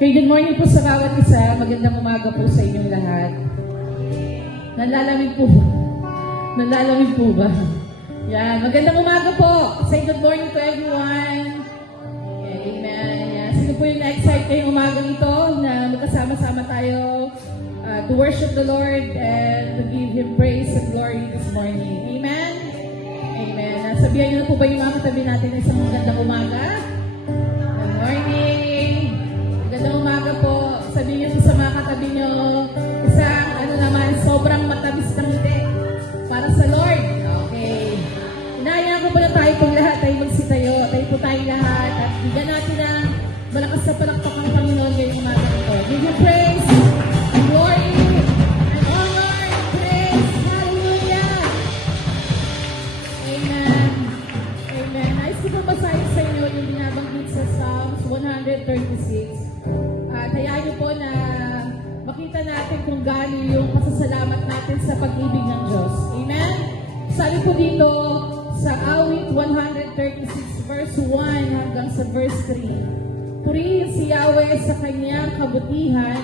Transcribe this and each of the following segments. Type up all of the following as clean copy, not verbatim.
Okay, good morning po sa bawat isa. Magandang umaga po sa inyong lahat. Nalalamig po. Nalalamig po ba? Yan, magandang umaga po. Say good morning to everyone. Amen. Yan. Sino po yung na-excite ngayong umaga nito na magkasama-sama tayo to worship the Lord and to give Him praise and glory this morning. Amen? Amen. Sabihan niyo na po ba yung mga katabi natin na isang magandang umaga? Good morning. Magandang umaga po. Sabihin niyo sa mga katabi niyo, isang sobrang matamis ng ngiti para sa Lord. Okay. Inaayahan ko pala tayo pong lahat, tayo magsitayo, tayo po tayo lahat, at bigyan natin ng malakas na palakpak ng Panginoon ngayong umaga ito. Give you praise, and glory, and honor, and praise. Hallelujah. Amen. Amen. Nais ko po basahin sa inyo yung binabanggit sa Psalms 136. At hayaan niyo po na makita natin kung gaano yung pasasalamat natin sa pag-ibig ng Diyos. Amen? Sabi po dito sa awit 136 verse 1 hanggang sa verse 3. Purihin si Yahweh sa kanyang kabutihan,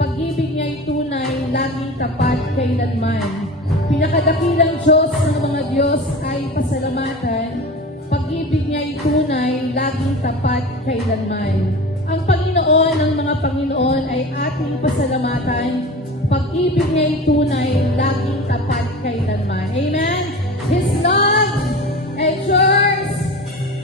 pag-ibig niya ay tunay, laging tapat kailanman. Pinakadakilang Diyos ng mga Diyos ay pasalamatan, pag-ibig niya ay tunay, laging tapat kailanman. Ang Panginoon ng mga Panginoon ay ating pasalamatan, pag-ibig niya ay tunay, laging tapat kailanman. Amen? His love endures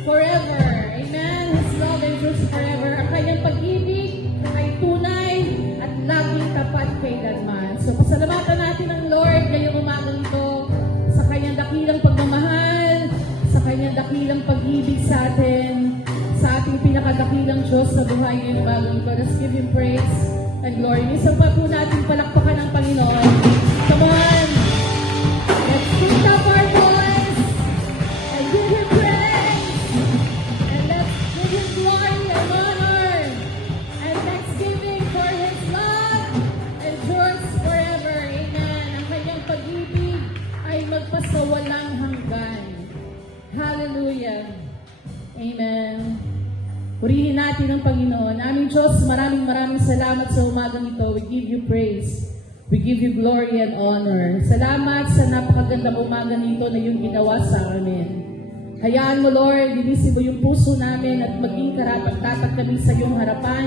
forever. Amen? His love endures forever. Ang kanyang pag-ibig ay tunay at laging tapat kailanman. So, pasalamatan natin ang Lord ngayong umagang ito sa kanyang dakilang pagmamahal, sa kanyang dakilang pag-ibig sa atin, sa ating pinakadakilang Diyos na buhay ngayong umagang ito. Let's give Him praise and glory. Minsan pa po natin palakpakan ng Panginoon. Come on! Let's lift up our voice and give Him praise. And let's give Him glory and honor and thanksgiving for His love endures forever. Amen. Ang kanyang pag-ibig ay magpasawalang hanggan. Hallelujah. Amen. Purihin natin ang Panginoon. Aming Diyos, maraming salamat sa umagang ito. We give you praise. We give you glory and honor. Salamat sa napakagandang umaga nito na yung ginawa sa amin. Hayaan mo, Lord, linisin mo yung puso namin at maging karapat-dapat kami sa iyong harapan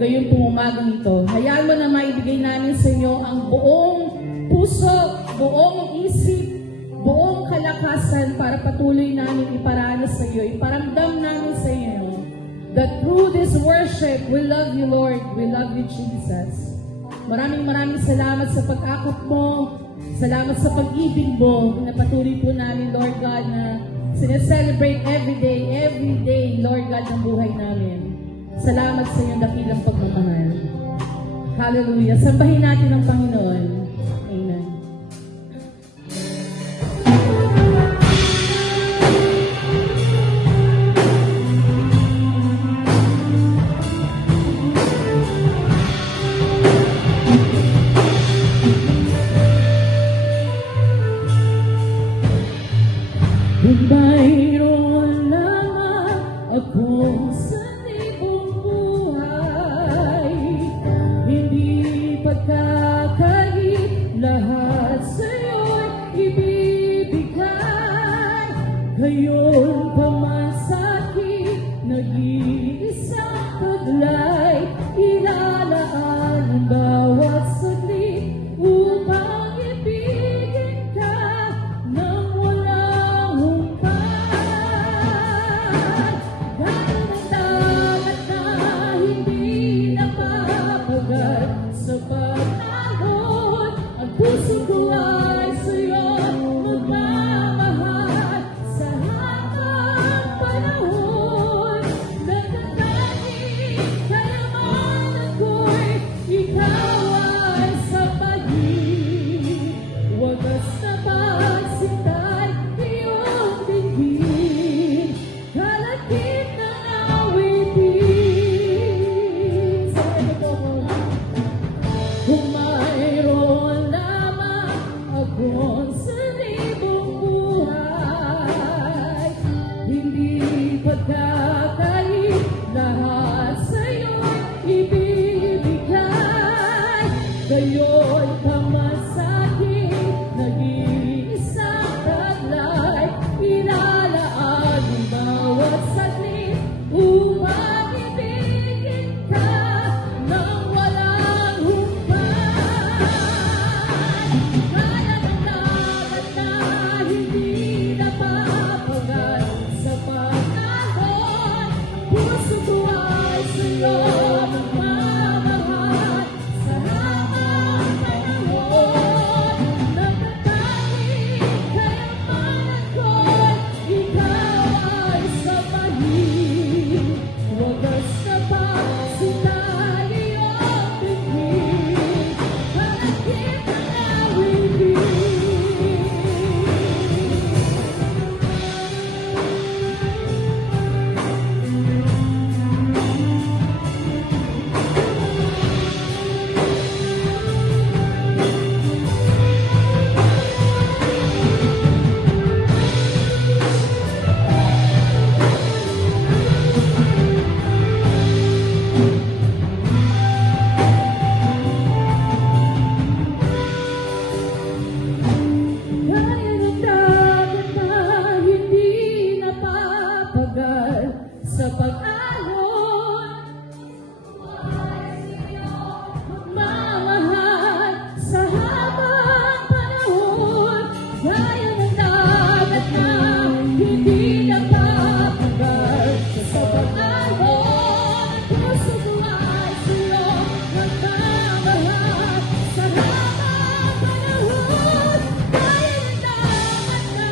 ngayong pong umagang ito. Hayaan mo na maibigay namin sa iyo ang buong puso, buong isip, buong kalakasan para patuloy namin iparanas sa iyo, iparamdam namin sa iyo that through this worship, we love you, Lord. We love you, Jesus. Maraming salamat sa pag-akap mo. Salamat sa pag-ibig mo na patuloy po namin, Lord God, na sineselebrate every day, Lord God, ng buhay namin. Salamat sa iyong dakilang pagmamahal. Hallelujah. Sambahin natin ang Panginoon. Amen. Mayroon lamang akong sanibong buhay, hindi pagkakait, lahat sa'yo'y ibibigay. Ngayon pa man sa'kin, nag-iisang taglay, ilalaan ang bawat saglit upang ibigin ka ng walang humpay. Gano'n ang dagat na hindi napapagat sa pag-alon, ang puso ko ay sa'yo magmamahal sa habang panahon. Nagtatanim kayamanan ko'y ikaw ay sapahin. Wagas na pagsintay iyong dinggin, kalakip ng awitin. Sabi ko po, kung mayroon lamang akong sanibong buhay, hindi pagkakait, lahat sa'yo'y ibig. iyo magmamahal sa habang panahon. Nagtatanging kayamanan ko'y ikaw ay sabahin. Wagas na pagsinta iyong bigin, kalakip na nawibig. Gaya ng dagat na hindi napapagal sa pag-alon, magmamahal sa habang panahon. Gaya ng dagat na hindi napapagal sa pag-alon, ang puso ko ay sa'yo magmamahal sa habang panahon. Gaya ng dagat na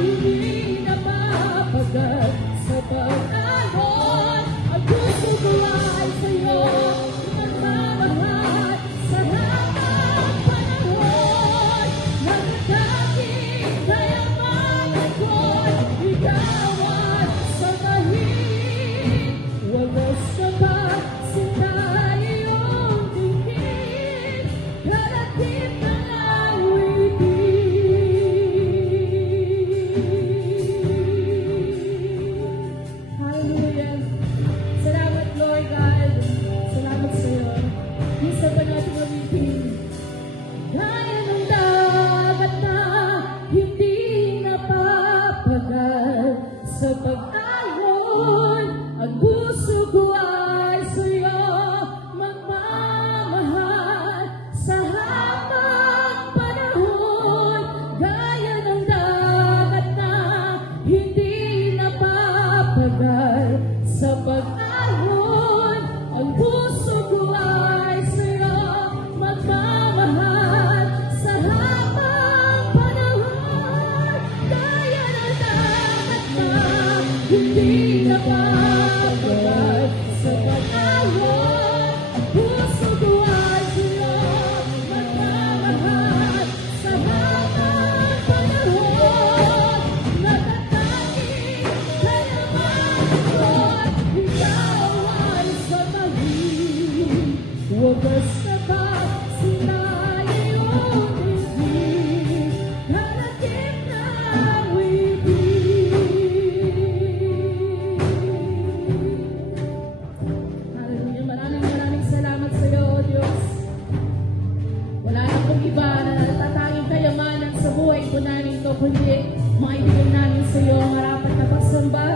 hindi napapagal sa pag-alon, ang puso ko ay sa'yo magmamahal sa habang panahon. Nagtatanging kayamanan ko'y ikaw ay sabahin. Wagas na pagsinta iyong tingin, kalakip na nawibig. Hallelujah. Salamat, Lord God. Salamat sa iyo. Minsan ba natin ulitin? Gaya ng dagat na hindi napapagal sa pag-alon, ang puso ko ay sa'yo magmamahal sa habang panahon. Gaya ng dagat na hindi napapagal sa pag-alon, ang puso ko ay sa'yo magmamahal sa habang panahon. Gaya ng dagat na hindi napapagal sa pag-alon, ang puso ko ay sa'yo magmamahal sa habang panahon. Natatanging kayamanan ko'y ikaw ay sabahin. Wagas na pagsinta iyong bigin, kalakip na nawibig. Hallelujah. Maraming salamat sa iyo, O Diyos. Wala na pong iba na natatanging kayamanan sa buhay po namin ito, kundi maibigay namin sa iyo ang harapan na pagsamba,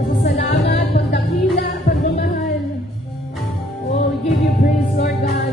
pasasalamat, pagdakila, pagmamahal. Oh, we give you praise, Lord God.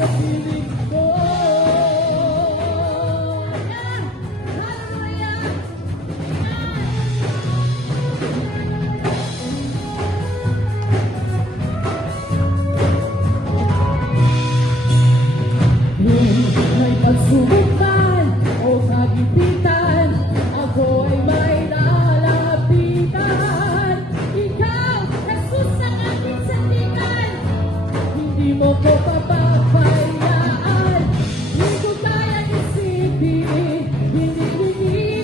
sa piling ko. Ayan! Hallelujah! May pagsubok man o kagipitan, ako ay may lalapitan. Ikaw, Jesus ang aking sandigan, hindi mo ko papabayaan. Hindi ko kayang isipin, hindi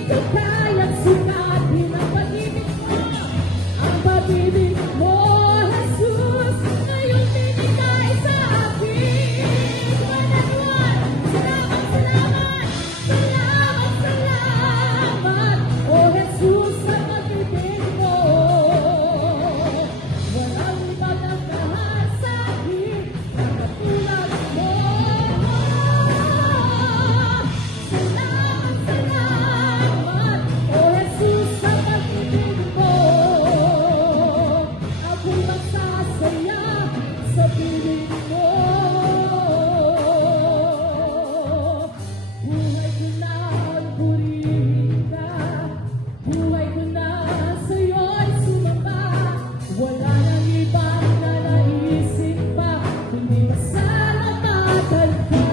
ko kayang sukatin ang pag-ibig mo. Ang pag-ibig mo, Jesus, ngayon binigay sa akin. Salamat, oh Jesus, sa pag-ibig mo. Walang ibang nagmahal sa akin na katulad mo. Salamat, oh Jesus, sa pag-ibig mo. Ako'y magsasaya sa piling mo. Buhay ko na purihin ka, buhay ko na sa'yo'y sumamba. Wala nang ibang nanaisip pa, kundi masalamatan ka.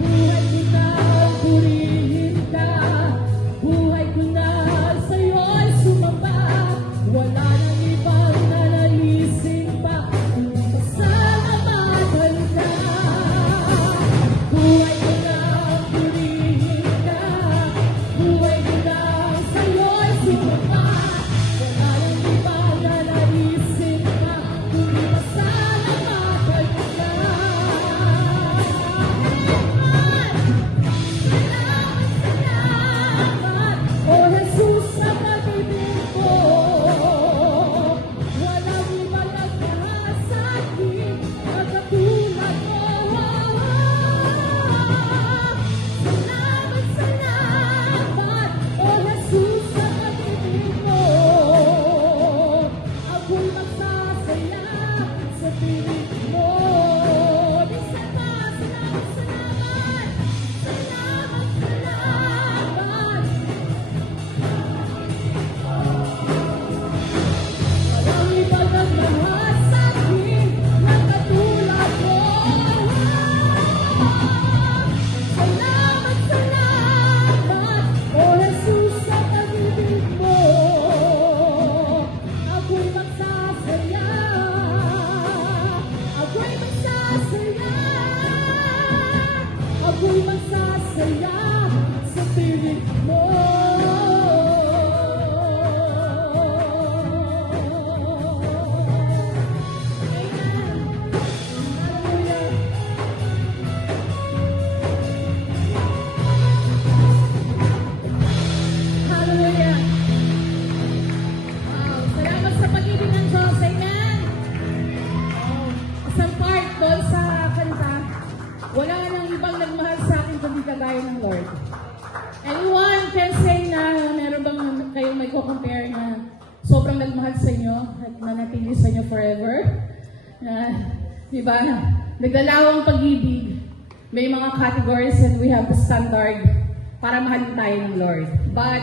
Buhay ko na purihin ka, buhay ko na sa'yo'y sumamba. Wala nang ibang nanaisip pa, kundi masalamatan ka. Buhay ko na purihin ka, buhay ko na sa'yo'y sumamba. Wala nang ibang nanaisip pa, kundi masalamatan ka. Salamat, oh Jesus, sa pag-ibig mo. Walang ibang nagmahal sa akin na katulad mo. Salamat, oh Jesus, sa pag-ibig mo. Ako'y magsasaya sa piling mo. Minsan pa, salamat. Walang ibang nagmahal sa akin na katulad mo. Salamat, oh Jesus, sa pag-ibig mo. Ako'y magsasaya, ako'y magsasaya, ako'y magsasaya sa piling mo. Hallelujah. Salamat sa pag-ibig ng Diyos. Amen. Isang part doon sa kanta, wala nang ibang nagmahal sa akin kundi kagaya ng Lord. Anyone can say na meron bang kayong may compare na sobrang nagmahal sa inyo at manatili sa inyo forever? Na, di ba, naglalawang pag-ibig. May mga categories and we have the standard para mahalin tayo ng Lord. But,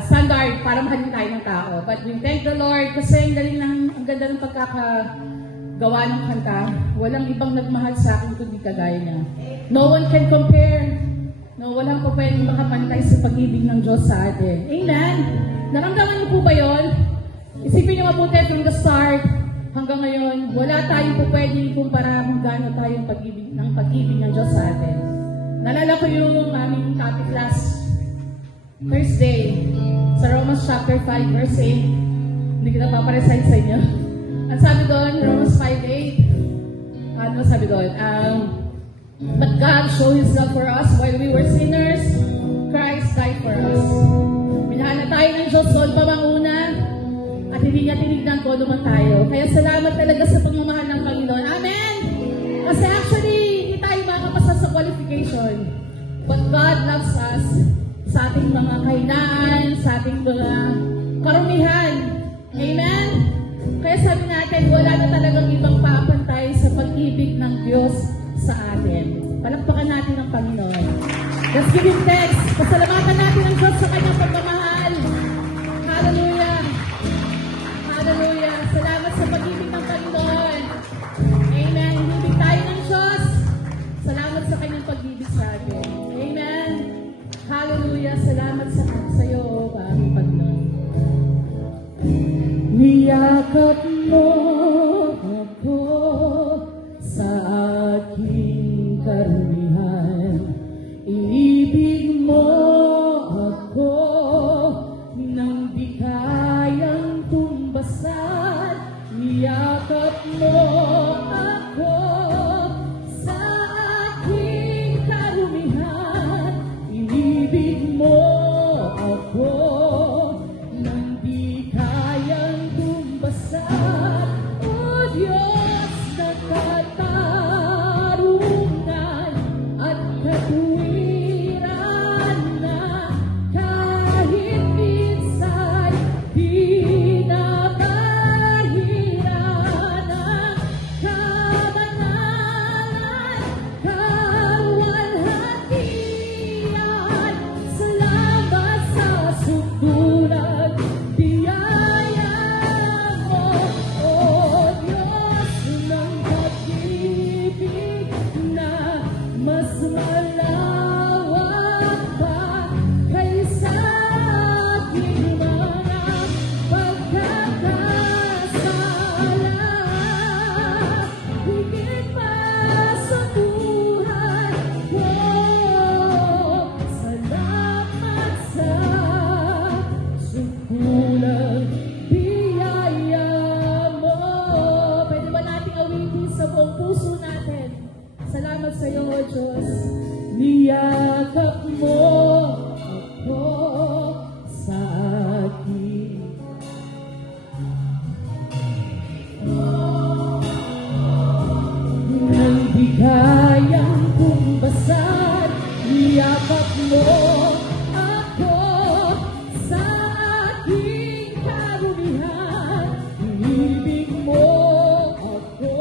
standard para mahalin tayo ng tao. But we thank the Lord kasi ang ganda ng pagkakagawa ng kanta. Walang ibang nagmahal sa akin kundi kagaya niya. No one can compare. No, walang po pwedeng makapantay sa pag-ibig ng Diyos sa atin. Amen? Naramdaman niyo po ba yun? Isipin niyo mabuti from the start hanggang ngayon, wala tayong po pwedeng ikumpara kung gaano tayong pag-ibig ng Diyos sa atin. Nalala ko yung aming topic last Thursday sa Romans chapter 5 verse 8. Hindi kita paparecite sa inyo. Ang sabi doon, Romans 5:8. Ano sabi doon? But God showed His love for us while we were sinners. Christ died for us. Minahal na tayo ng Diyos doon pa manguna at hindi niya tinignan kung ano man tayo. Kaya salamat talaga sa pagmamahal ng Panginoon. Amen! Kasi actually, hindi tayo makapasa sa qualification. But God loves us sa ating mga kahinaan, sa ating mga karumihan. Amen? Kaya sabi natin, wala na talagang ibang paapantay sa pag pag-ibig ng Diyos sa atin. Palakpakan natin ang Panginoon. Let's give Him thanks. Pasalamatan natin ang Diyos sa kanyang pagmamahal. Hallelujah. Hallelujah. Salamat sa pag-ibig ng Panginoon. Amen. Inibig tayo ng Diyos. Salamat sa kanyang pag-ibig sa atin. Amen. Hallelujah. Salamat sa iyo, O aming Panginoon. Niyakap mo ako sa aking karumihan. Ibig mo ako nang di kayang tumbasan. Niyakap mo ako sa aking karumihan. Ibig mo ako nang di kayang tumbasan. O Diyos na katarungan at katuwiran na kahit minsan di nabahiran ang kabanalan, kaluwalhatian. Salamat sa sutulan, biyaya mo, O Diyos ng pag-ibig na mas malawak pa kaysa aking mga pagkakasala. Higit pa sa buhay ko, salamat sa sukulang biyaya mo. Pwede ba nating awitin sa buong puso natin? Salamat sa iyo, O Diyos. Niyakap mo ako sa akin. Nang di kayang tumbasan, niyakap mo ako sa aking karumihan. Ibig mo ako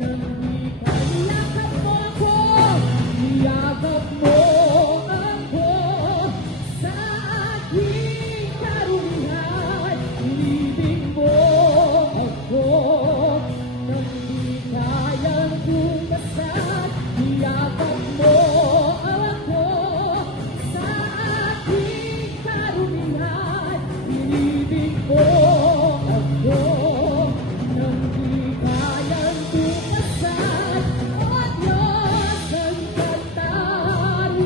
nang di kayakap mo ako. Niyakap mo ako sa aking karumihan. Ibig mo ako nang di kayang tumbasan. Niyakap mo ako sa aking karumihan. Ibig mo ako nang di kayang tumbasan. O Diyos ng katarungan,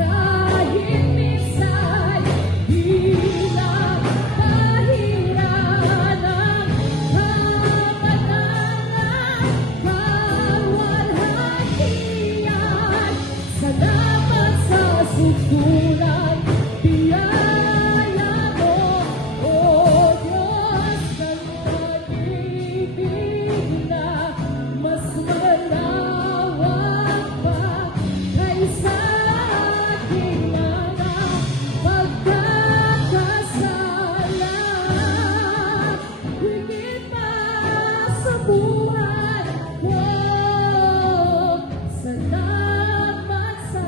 kahit minsan di nabahiran ang kabanalan, kaluwalhatian. Salamat sa sutulan, biyaya mo, O Diyos ng pag-ibig na mas malawak pa kaysa aking mga pagkakasala. Higit pa sa buhay ko, salamat sa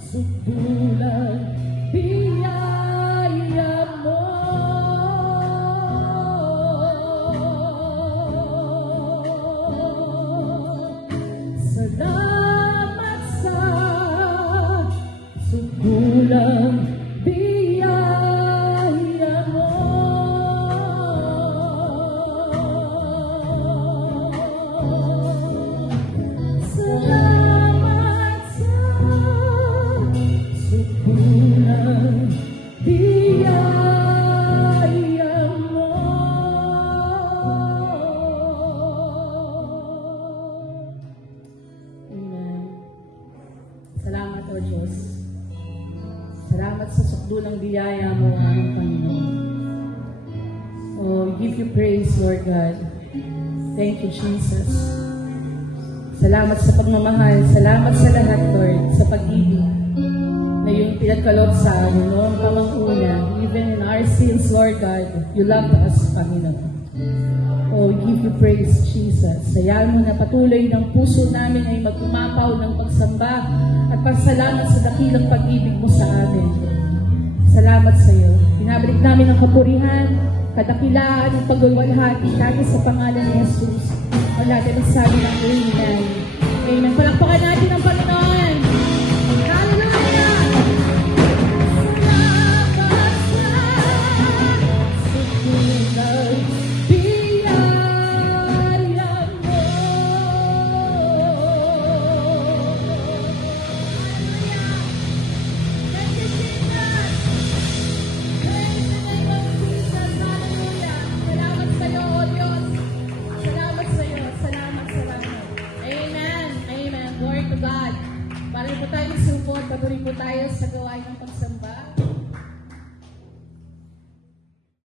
sutulan, biyaya mo. Salamat sa sutulan, biyaya mo. Salamat sa sutulan, biyaya mo. Amen. Salamat, O Diyos. Salamat sa sukdulang biyaya mo, aming Panginoon. Oh, we give you praise, Lord God. Thank you, Jesus. Salamat sa pagmamahal. Salamat sa lahat, Lord, sa pag-ibig. na yung pinagkaloob sa amin noong pamanguna, even in our sins, Lord God, you loved us, Panginoon. Oh, we give you praise, Jesus. Sayaan mo na patuloy ng puso namin ay magpumapaw ng pagsamba at pagsalamat sa dakilang pag-ibig mo sa amin. Salamat sa iyo. Pinabalik namin ang kapurihan, kadakilaan, ang pagwalwalhati tayo sa pangalan ni Jesus. Ang natin nagsabi ng Amen. Amen. Palakpakan natin ang Panginoon. Hallelujah! Salamat sa susunod biyaya mo. Thank you, Jesus. Praise the name of Jesus. Hallelujah. Salamat sa iyo, O Diyos. Salamat sa iyo. Salamat. Amen. Amen. Glory to God. Para po tayo supot, patuloy po tayo sa gawain ng